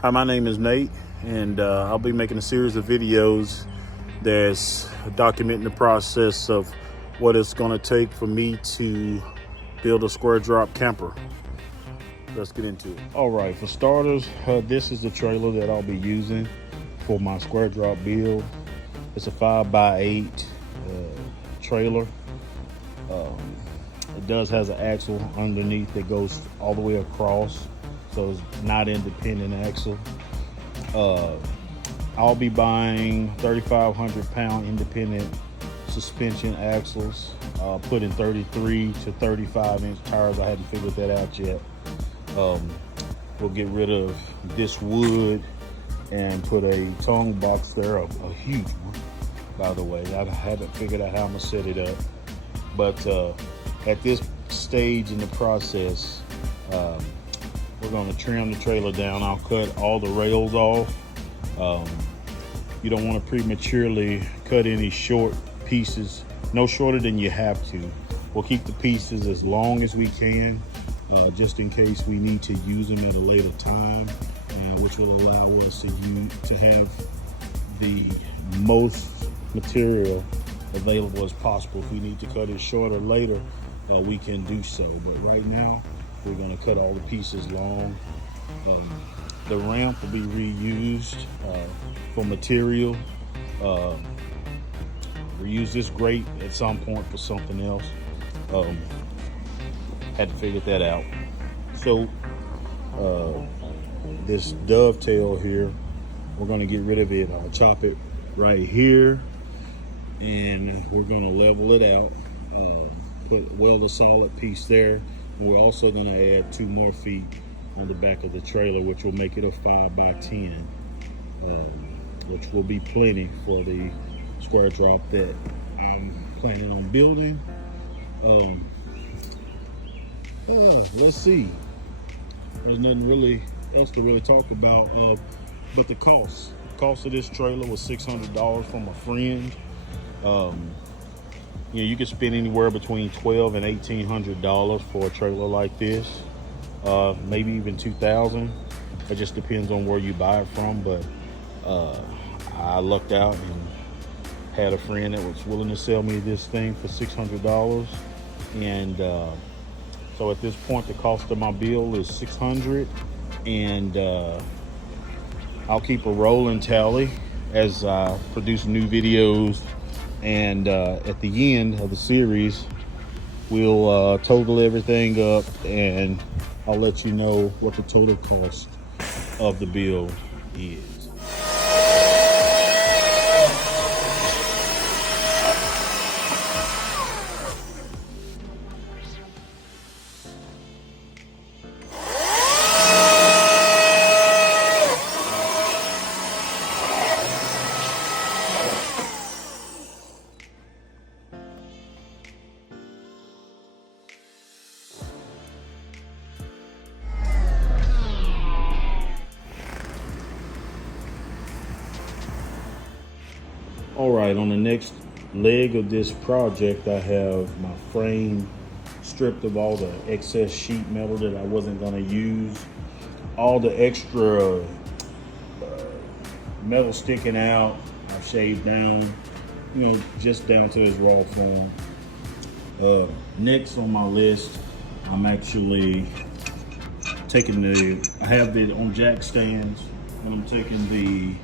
Hi, my name is Nate, and I'll be making a series of videos that's documenting the process of what it's going to take for me to build a Squaredrop camper. Let's get into it. All right, for starters, this is the trailer that I'll be using for my Squaredrop build. It's a 5x8 trailer. It does has an axle underneath that goes all the way across, so it's not independent axle. I'll be buying 3,500 pound independent suspension axles, putting 33 to 35 inch tires. I haven't figured that out yet. We'll get rid of this wood and put a tongue box there, a huge one, by the way. I haven't figured out how I'm gonna set it up, but at this stage in the process, we're going to trim the trailer down. I'll cut all the rails off. You don't want to prematurely cut any short pieces, no shorter than you have to. We'll keep the pieces as long as we can, just in case we need to use them at a later time, which will allow us to have the most material available as possible. If we need to cut it shorter later, we can do so. But right now, we're going to cut all the pieces long. The ramp will be reused for material. Reuse this grate at some point for something else. Had to figure that out. So this dovetail here, we're going to get rid of it. I'll chop it right here, and we're going to level it out. Weld a solid piece there. And we're also going to add 2 more feet on the back of the trailer, which will make it a 5x10, which will be plenty for the Squaredrop that I'm planning on building. Let's see. There's nothing really else to really talk about, but the cost. The cost of this trailer was $600 from a friend. You know, you can spend anywhere between $1,200 and $1,800 for a trailer like this, maybe even $2,000. It just depends on where you buy it from. But I lucked out and had a friend that was willing to sell me this thing for $600. And so at this point, the cost of my bill is $600, and I'll keep a rolling tally as I produce new videos. And at the end of the series, we'll total everything up, and I'll let you know what the total cost of the build is. All right, on the next leg of this project, I have my frame stripped of all the excess sheet metal that I wasn't gonna use. All the extra metal sticking out, I've shaved down, you know, just down to its raw form. Next on my list, I'm actually taking I have it on jack stands, and I'm taking the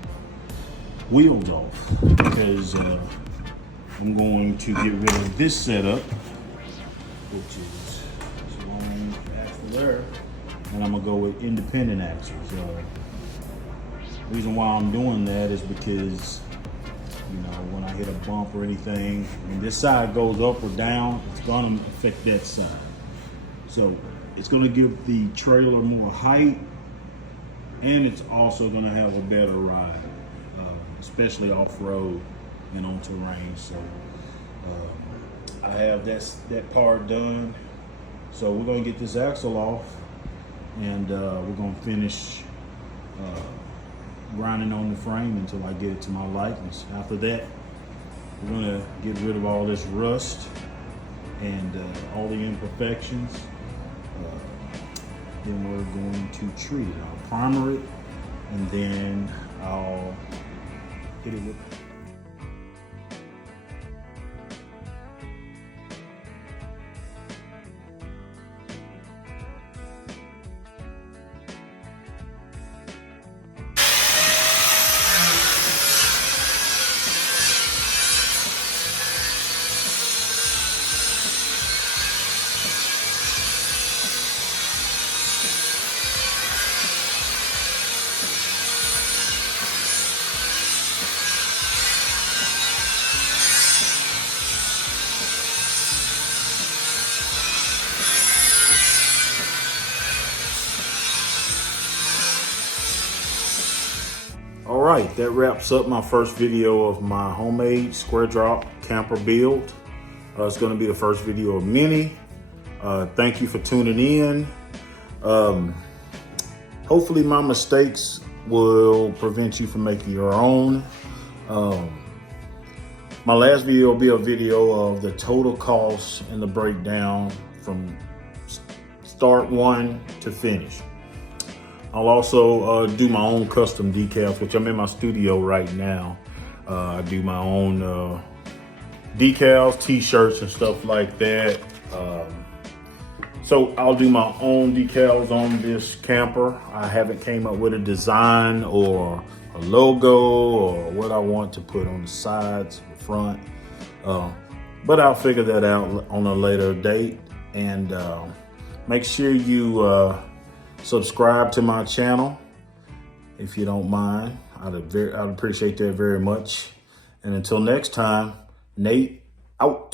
wheels off because I'm going to get rid of this setup, which is this long axle there, and I'm gonna go with independent axles. The reason why I'm doing that is because, you know, when I hit a bump or anything, and this side goes up or down, it's gonna affect that side. So it's gonna give the trailer more height, and it's also gonna have a better ride, especially off-road and on terrain. So I have that part done. So we're gonna get this axle off, and we're gonna finish grinding on the frame until I get it to my likeness. After that, we're gonna get rid of all this rust and all the imperfections. Then we're going to treat it. I'll primer it, and then I'll hit it with. All right, that wraps up my first video of my homemade Squaredrop camper build. It's going to be the first video of many. Thank you for tuning in. Hopefully my mistakes will prevent you from making your own. My last video will be a video of the total cost and the breakdown from start one to finish. I'll also do my own custom decals, which I'm in my studio right now. I do my own decals, t-shirts and stuff like that. So I'll do my own decals on this camper. I haven't came up with a design or a logo or what I want to put on the sides, the front. But I'll figure that out on a later date. And make sure you subscribe to my channel if you don't mind. I'd appreciate that very much. And until next time, Nate out.